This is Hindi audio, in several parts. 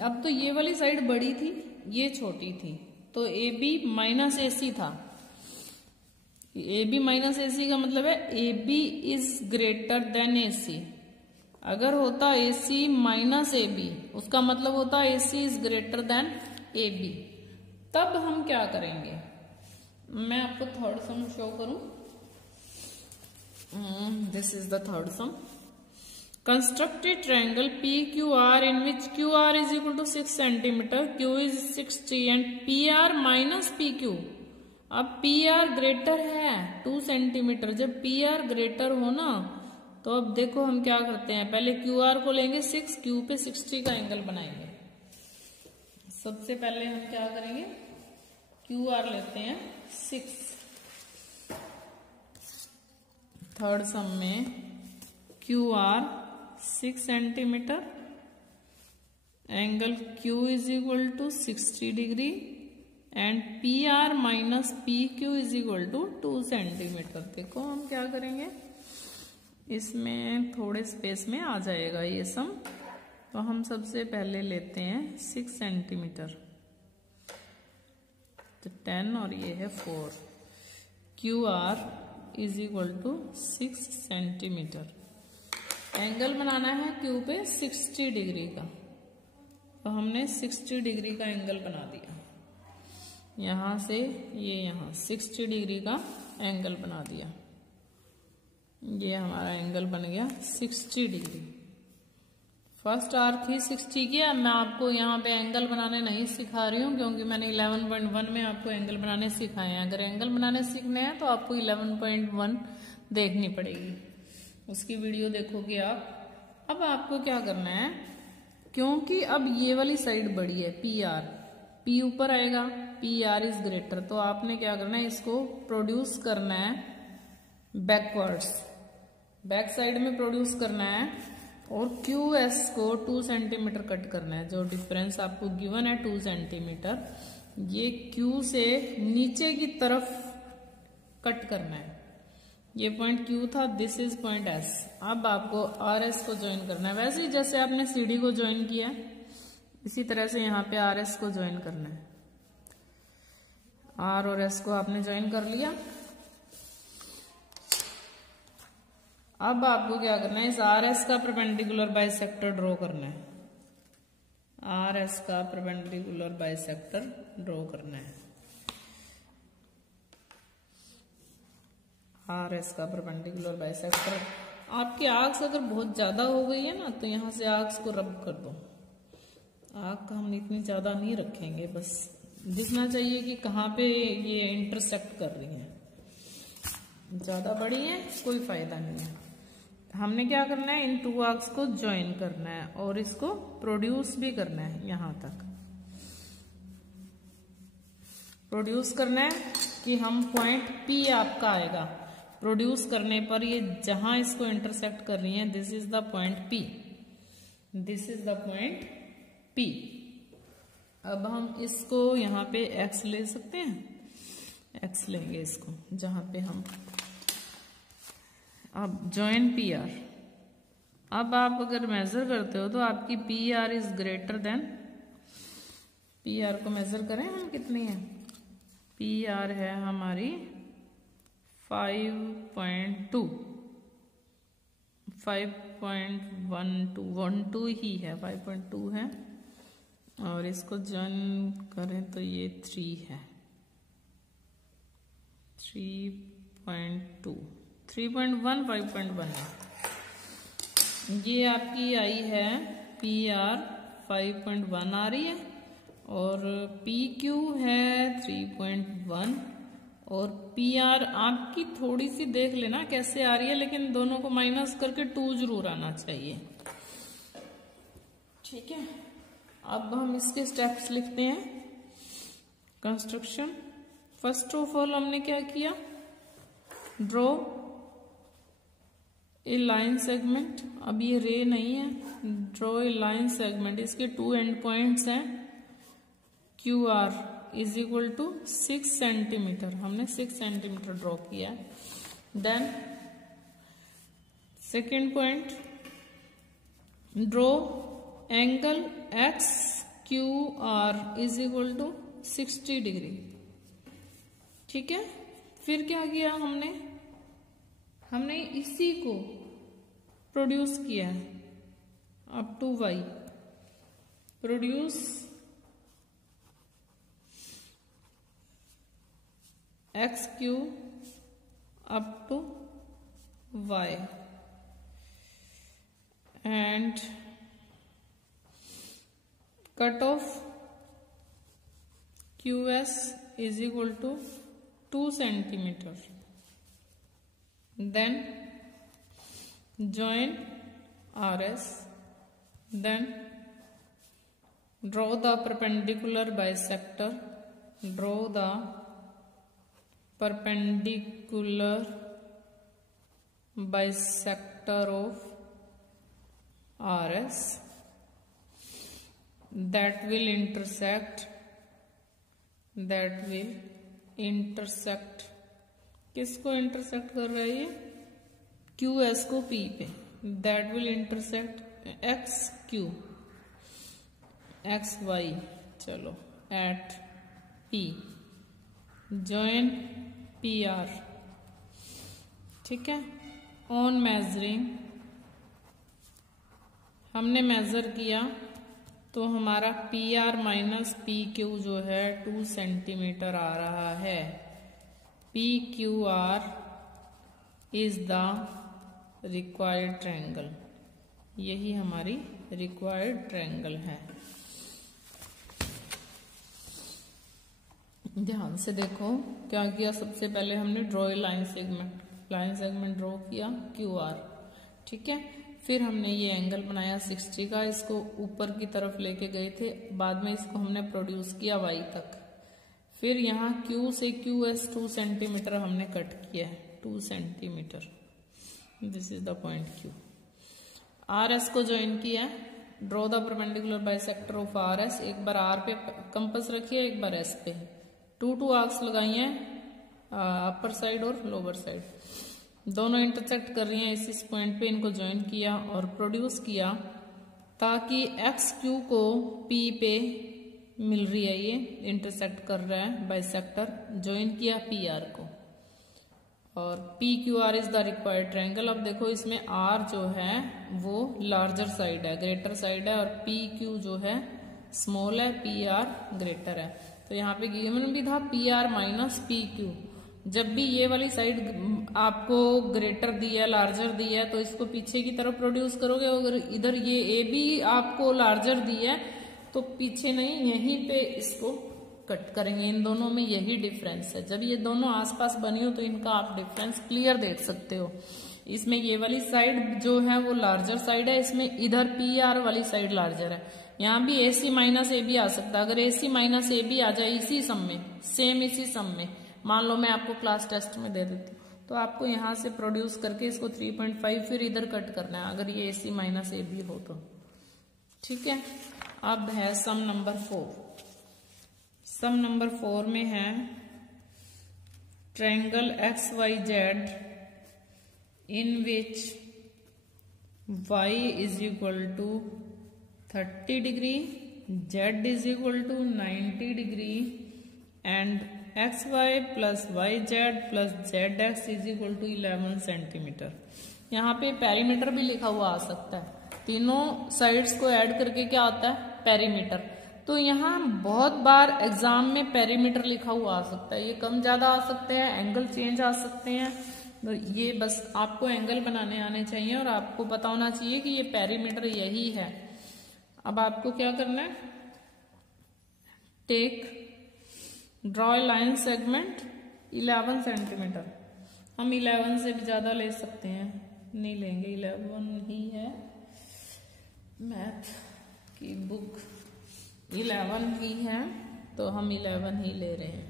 अब तो ये वाली साइड बड़ी थी, ये छोटी थी, तो ए बी माइनस ए सी था। ए बी माइनस ए सी का मतलब है A B is greater than A C. अगर होता A C minus A B, उसका मतलब होता A C is greater than A B. तब हम क्या करेंगे, मैं आपको थर्ड सम शो करूं। This is the third sum. Construct a triangle P Q R in which Q R is equal to 6 centimetre, Q is 60 and P R minus P Q. अब पी आर ग्रेटर है 2 सेंटीमीटर। जब पी आर ग्रेटर हो ना, तो अब देखो हम क्या करते हैं, पहले क्यू आर को लेंगे 6, क्यू पे 60 का एंगल बनाएंगे। सबसे पहले हम क्या करेंगे, क्यू आर लेते हैं 6। थर्ड सम में Q R 6 centimetre, angle Q is equal to 60 degree and P R minus P Q is equal to 2 centimetre. देखो हम क्या करेंगे, इसमें थोड़े स्पेस में आ जाएगा ये सम। तो हम सबसे पहले लेते हैं 6 सेंटीमीटर, तो 10 और ये है 4। Q R is equal to 6 centimetre. Angle बनाना है क्यू पे 60 डिग्री का, तो हमने 60 डिग्री का एंगल बना दिया। यहां से ये यहां 60 डिग्री का एंगल बना दिया। ये हमारा एंगल बन गया 60 डिग्री। फर्स्ट आर्क ही 60 किया। मैं आपको यहाँ पे एंगल बनाने नहीं सिखा रही हूँ, क्योंकि मैंने 11.1 में आपको एंगल बनाने सिखाए हैं। अगर एंगल बनाने सीखने हैं तो आपको 11.1 देखनी पड़ेगी, उसकी वीडियो देखोगे आप। अब आपको क्या करना है, क्योंकि अब ये वाली साइड बड़ी है पी आर, पी ऊपर आएगा, पी आर इज ग्रेटर, तो आपने क्या करना है, इसको प्रोड्यूस करना है बैकवर्ड्स, बैक साइड में प्रोड्यूस करना है। और क्यू एस को 2 सेंटीमीटर कट करना है। जो डिफरेंस आपको गिवन है 2 सेंटीमीटर, ये क्यू से नीचे की तरफ कट करना है। ये पॉइंट क्यू था, दिस इज पॉइंट एस। अब आपको आर एस को ज्वाइन करना है। वैसे ही जैसे आपने सी डी को ज्वाइन किया, इसी तरह से यहाँ पे आर एस को ज्वाइन करना है। आर और एस को आपने ज्वाइन कर लिया। अब आपको क्या करना है, इस आर एस का परपेंडिकुलर बाइसेक्टर ड्रॉ करना है। आर एस का परपेंडिकुलर बाइसेक्टर ड्रॉ करना है। आर एस का परपेंडिकुलर बाइसेक्टर। आपकी आर्क्स अगर बहुत ज्यादा हो गई है ना, तो यहां से आर्क्स को रब कर दो। आर्क हम इतनी ज्यादा नहीं रखेंगे, बस दिखना चाहिए कि कहाँ पे ये इंटरसेक्ट कर रही है। ज्यादा बड़ी है कोई फायदा नहीं है। हमने क्या करना है, इन 2 आर्क्स को ज्वाइन करना है और इसको प्रोड्यूस भी करना है। यहां तक प्रोड्यूस करना है कि हम पॉइंट पी आपका आएगा। प्रोड्यूस करने पर ये जहां इसको इंटरसेक्ट कर रही है, this is the point P, this is the point P. अब हम इसको यहां पे एक्स ले सकते हैं, एक्स लेंगे इसको, जहां पे हम अब ज्वाइन पी आर। अब आप अगर मेजर करते हो तो आपकी P R is greater then, P R को मेजर करें हम कितनी है, पी आर है हमारी 5.2, 5.12 ही है, 5.2 है। और इसको ज्वाइन करें तो ये 3 है, 3.2, 3.1, 5.1 है। ये आपकी आई है पी आर 5.1 आ रही है, और पी क्यू है 3.1, और पी आर आपकी थोड़ी सी देख लेना कैसे आ रही है, लेकिन दोनों को माइनस करके 2 जरूर आना चाहिए, ठीक है। अब हम इसके स्टेप्स लिखते हैं। कंस्ट्रक्शन, फर्स्ट ऑफ ऑल हमने क्या किया, ड्रॉ ए लाइन सेगमेंट। अब ये रे नहीं है, ड्रॉ ए लाइन सेगमेंट। इसके 2 एंड पॉइंट्स हैं, Q R is equal to 6 centimetre. हमने 6 सेंटीमीटर ड्रॉ किया। Then second point, draw angle X Q R is equal to 60 degree. ठीक है, फिर क्या किया हमने इसी को प्रोड्यूस किया up to Y, produce X Q up to Y and cut off QS is equal to 2 centimeter. Then join RS. Then draw the perpendicular bisector. Draw the perpendicular bisector of RS that will intersect किसको इंटरसेक्ट कर रहा है ये, QS को P पे, that will intersect XQ XY, चलो at P, join PR। ठीक है, on measuring हमने मेजर किया तो हमारा PR माइनस PQ जो है 2 सेंटीमीटर आ रहा है। PQR is the required triangle, यही हमारी रिक्वायर्ड ट्रायंगल है। ध्यान से देखो क्या किया, सबसे पहले हमने ड्रॉ लाइन सेगमेंट ड्रॉ किया QR। ठीक है, फिर हमने ये एंगल बनाया 60 का, इसको ऊपर की तरफ लेके गए थे, बाद में इसको हमने प्रोड्यूस किया Y तक। फिर यहाँ Q से QS 2 सेंटीमीटर हमने कट किया है, 2 centimetre, this is the point Q। RS को ज्वाइन किया, draw the perpendicular bisector of RS, एक बार R पे कंपास रखिए, एक बार S पे, 2 आर्क्स लगाई हैं अपर साइड और लोअर साइड, दोनों इंटरसेक्ट कर रही हैं इस पॉइंट पे, इनको ज्वाइन किया और प्रोड्यूस किया ताकि एक्स क्यू को P पे मिल रही है, ये इंटरसेक्ट कर रहा है बाइसेक्टर, ज्वाइन किया PR को, और PQR is the required triangle. अब देखो इसमें R जो है वो लार्जर साइड है, ग्रेटर साइड है, और PQ जो है स्मॉल है, PR ग्रेटर है। तो यहाँ पे गिवन भी था PR माइनस PQ, जब भी ये वाली साइड आपको ग्रेटर दी है, लार्जर दी है, तो इसको पीछे की तरफ प्रोड्यूस करोगे। अगर इधर ये AB आपको लार्जर दी है तो पीछे नहीं, यहीं पे इसको कट करेंगे। इन दोनों में यही डिफरेंस है, जब ये दोनों आसपास बनी हो तो इनका आप डिफरेंस क्लियर देख सकते हो। इसमें ये वाली साइड जो है वो लार्जर साइड है, इसमें इधर PR वाली साइड लार्जर है। यहाँ भी AC माइनस AB आ सकता है, अगर AC माइनस AB आ जाए इसी सम में, सेम इसी सम में, मान लो मैं आपको क्लास टेस्ट में दे देती हूँ, तो आपको यहाँ से प्रोड्यूस करके इसको 3.5 फिर इधर कट करना है, अगर ये AC माइनस AB हो तो। ठीक है, अब है सम नंबर 4। सम नंबर 4 में है triangle XYZ in which Y is equal to 30 degree, Z is equal to 90 degree and XY plus YZ plus ZX is equal to 11 centimetre. यहाँ पे पेरीमीटर भी लिखा हुआ आ सकता है, तीनों साइड्स को ऐड करके क्या आता है, पेरीमीटर। तो यहाँ बहुत बार एग्जाम में पेरीमीटर लिखा हुआ आ सकता है, ये कम ज्यादा आ सकते हैं, एंगल चेंज आ सकते हैं, तो ये बस आपको एंगल बनाने आने चाहिए और आपको पता होना चाहिए कि ये पेरीमीटर यही है। अब आपको क्या करना है, ड्रॉ लाइन सेगमेंट 11 सेंटीमीटर। हम 11 से भी ज्यादा ले सकते हैं, नहीं लेंगे, 11 ही है, मैथ की बुक 11 ही है तो हम 11 ही ले रहे हैं।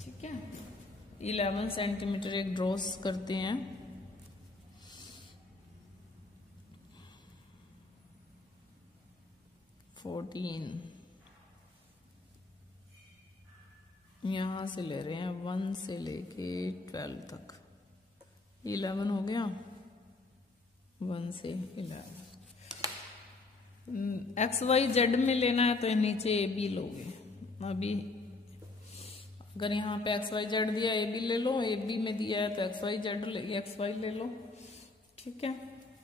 ठीक है, 11 सेंटीमीटर एक ड्रॉस करते हैं। यहां से ले रहे हैं 1 से लेके 12 तक, 11 हो गया, 1 से 11। एक्स वाई जेड में लेना है तो नीचे ए बी लोगे। अभी अगर यहाँ पे एक्स वाई जेड दिया ए बी ले लो, ए बी में दिया है तो एक्स वाई ले लो। ठीक है,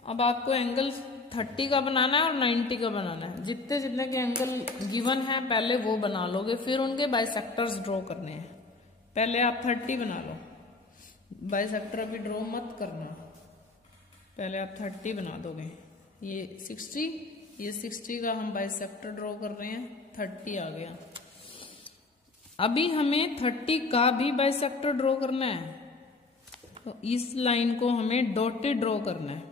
अब आपको एंगल 30 का बनाना है और 90 का बनाना है। जितने जितने के एंगल गिवन है पहले वो बना लोगे, फिर उनके बाइसेक्टर्स ड्रॉ करने हैं। पहले आप 30 बना लो, बाइसेक्टर अभी ड्रॉ मत करना, पहले आप 30 बना दोगे। ये 60 का हम बाइसेक्टर ड्रॉ कर रहे हैं, 30 आ गया। अभी हमें 30 का भी बाइसेक्टर ड्रॉ करना है, तो इस लाइन को हमें डॉटेड ड्रॉ करना है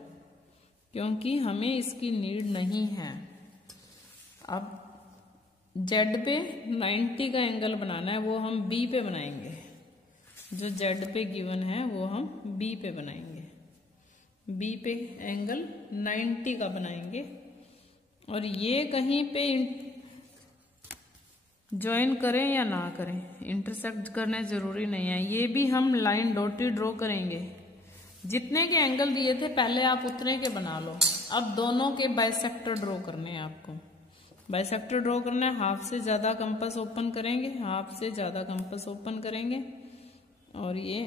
क्योंकि हमें इसकी नीड नहीं है। अब जेड पे 90 का एंगल बनाना है, वो हम बी पे बनाएंगे। जो जेड पे गिवन है वो हम बी पे बनाएंगे। बी पे एंगल 90 का बनाएंगे और ये कहीं पे ज्वाइन करें या ना करें, इंटरसेक्ट करने जरूरी नहीं है। ये भी हम लाइन डॉटेड ड्रॉ करेंगे। जितने के एंगल दिए थे पहले आप उतने के बना लो। अब दोनों के बाइसेक्टर ड्रॉ करने हैं आपको। बाइसेक्टर ड्रॉ करना है, हाफ से ज्यादा कंपास ओपन करेंगे, हाफ से ज्यादा कंपास ओपन करेंगे और ये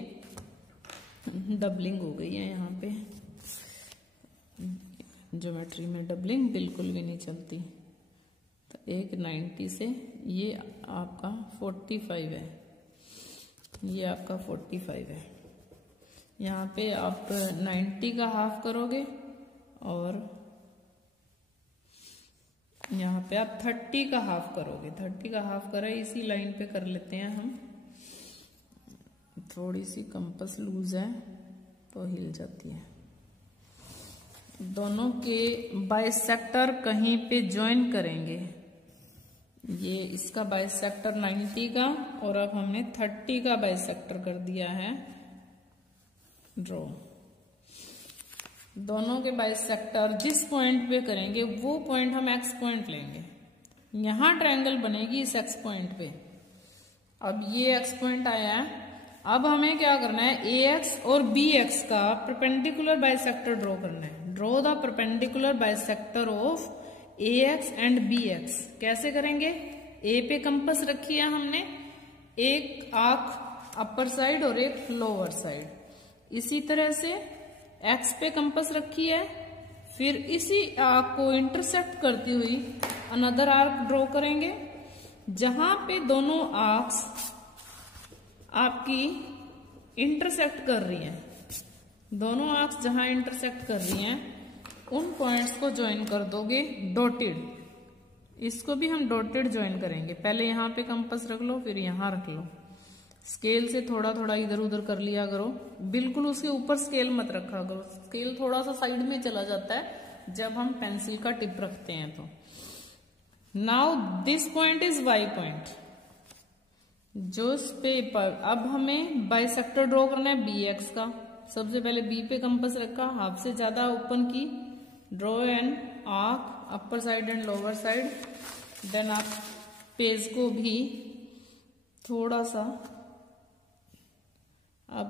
डबलिंग हो गई है। यहाँ पे ज्योमेट्री में डबलिंग बिल्कुल भी नहीं चलती। तो एक 90 से ये आपका 45 है, ये आपका 45 है। यहाँ पे आप 90 का हाफ करोगे और यहाँ पे आप 30 का हाफ करोगे। 30 का हाफ करा इसी लाइन पे कर लेते हैं हम। थोड़ी सी कंपास लूज है तो हिल जाती है। दोनों के बाइसेक्टर कहीं पे ज्वाइन करेंगे। ये इसका बाइसेक्टर 90 का और अब हमने 30 का बाइसेक्टर कर दिया है ड्रॉ। दोनों के बाइसेक्टर जिस पॉइंट पे करेंगे वो पॉइंट हम एक्स पॉइंट लेंगे। यहां ट्रायंगल बनेगी इस एक्स पॉइंट पे। अब ये एक्स पॉइंट आया है, अब हमें क्या करना है, ए एक्स और बी एक्स का परपेंडिकुलर बाइसेक्टर ड्रॉ करना है। Draw the perpendicular bisector of A X and B X. कैसे करेंगे, ए पे कंपास रखी है हमने, एक आर्क अपर साइड और एक लोअर साइड। इसी तरह से एक्स पे कंपास रखी है, फिर इसी आर्क को इंटरसेक्ट करती हुई अनदर आर्क ड्रॉ करेंगे। जहां पे दोनों आर्क्स आपकी इंटरसेक्ट कर रही हैं, दोनों आर्क्स जहां इंटरसेक्ट कर रही हैं उन पॉइंट्स को ज्वाइन कर दोगे डॉटेड। इसको भी हम डॉटेड ज्वाइन करेंगे। पहले यहां पे कंपास रख लो, फिर यहां रख लो। स्केल से थोड़ा थोड़ा इधर उधर कर लिया करो, बिल्कुल उसके ऊपर स्केल मत रखा करो। स्केल थोड़ा सा साइड में चला जाता है जब हम पेंसिल का टिप रखते हैं। तो now this point is Y point. जो इस पे अब हमें बाइसेक्टर ड्रॉ करना है बी एक्स का। सबसे पहले बी पे कंपास रखा, हाफ से ज्यादा ओपन की, draw an arc upper side and lower side. Then आप पेज को भी थोड़ा सा अब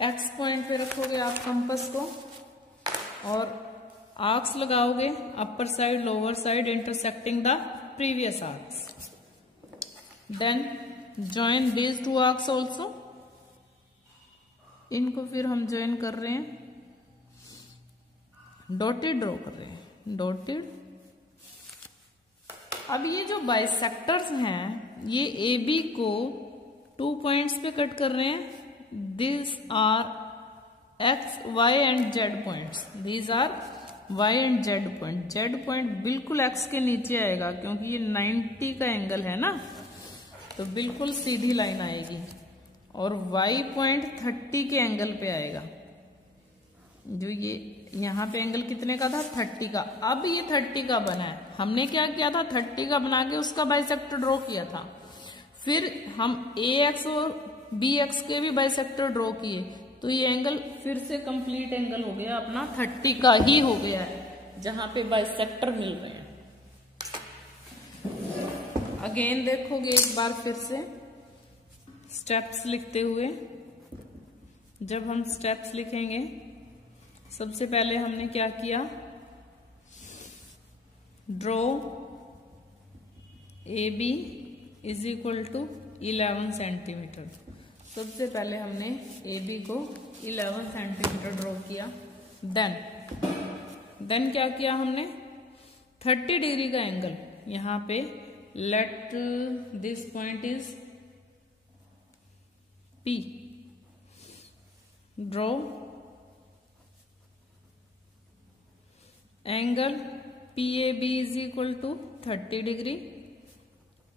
एक्स पॉइंट पे रखोगे आप कंपास को और आर्क्स लगाओगे upper side lower side intersecting the previous arcs. Then join these two arcs also। इनको फिर हम ज्वाइन कर रहे हैं, डॉटेड ड्रॉ कर रहे हैं, डॉटेड। अब ये जो बाइसेक्टर्स हैं ये ए बी को 2 पॉइंट्स पे कट कर रहे हैं। This are X Y and Z points, these are Y and Z point. Z point बिल्कुल एक्स के नीचे आएगा क्योंकि ये 90 का एंगल है ना, तो बिल्कुल सीधी लाइन आएगी। और y पॉइंट 30 के एंगल पे आएगा। जो ये यहाँ पे एंगल कितने का था, 30 का। अब ये 30 का बना है, हमने क्या किया था, 30 का बना के उसका बाइसेक्टर ड्रॉ किया था। फिर हम ए एक्स और बी एक्स के भी बाइसेक्टर ड्रॉ किए, तो ये एंगल फिर से कंप्लीट एंगल हो गया अपना, 30 का ही हो गया है जहां पे बाइसेक्टर मिल रहे हैं। अगेन देखोगे एक बार फिर से स्टेप्स लिखते हुए। जब हम स्टेप्स लिखेंगे, सबसे पहले हमने क्या किया, draw AB is equal to 11 centimetre. सबसे पहले हमने AB को 11 सेंटीमीटर ड्रॉ किया। देन क्या किया हमने, 30 डिग्री का एंगल यहां पे, let this point is P। Draw angle PAB is equal to 30 degree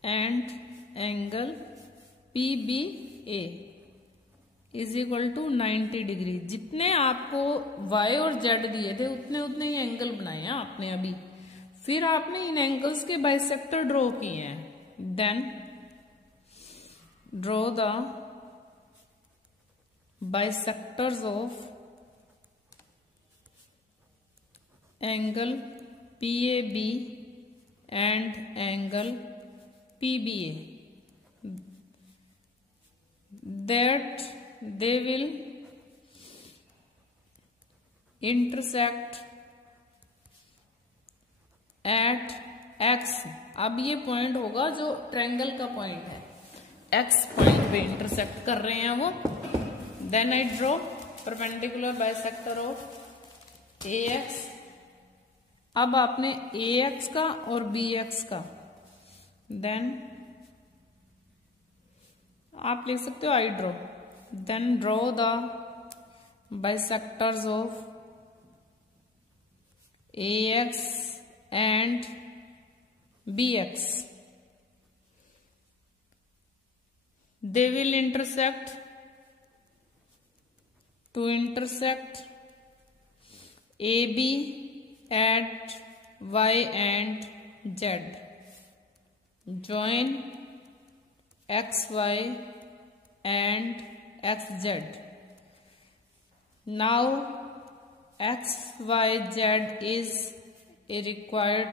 and angle PBA is equal to 90 degree. जितने आपको Y और Z दिए थे उतने ही एंगल बनाए हैं आपने अभी। फिर आपने इन एंगल्स के बाइसेक्टर ड्रॉ किए हैं। Then draw the bisectors of angle PAB and angle PBA that they will intersect at X। अब ये पॉइंट होगा जो ट्रायंगल का पॉइंट है, X पॉइंट पे इंटरसेक्ट कर रहे हैं वो। Then I draw perpendicular bisector of AX। अब आपने AX का और BX का, देन आप लिख सकते हो I draw. Then draw the bisectors of AX and BX। They will intersect to intersect AB at Y and Z। Join XY and XZ। Now XYZ is a required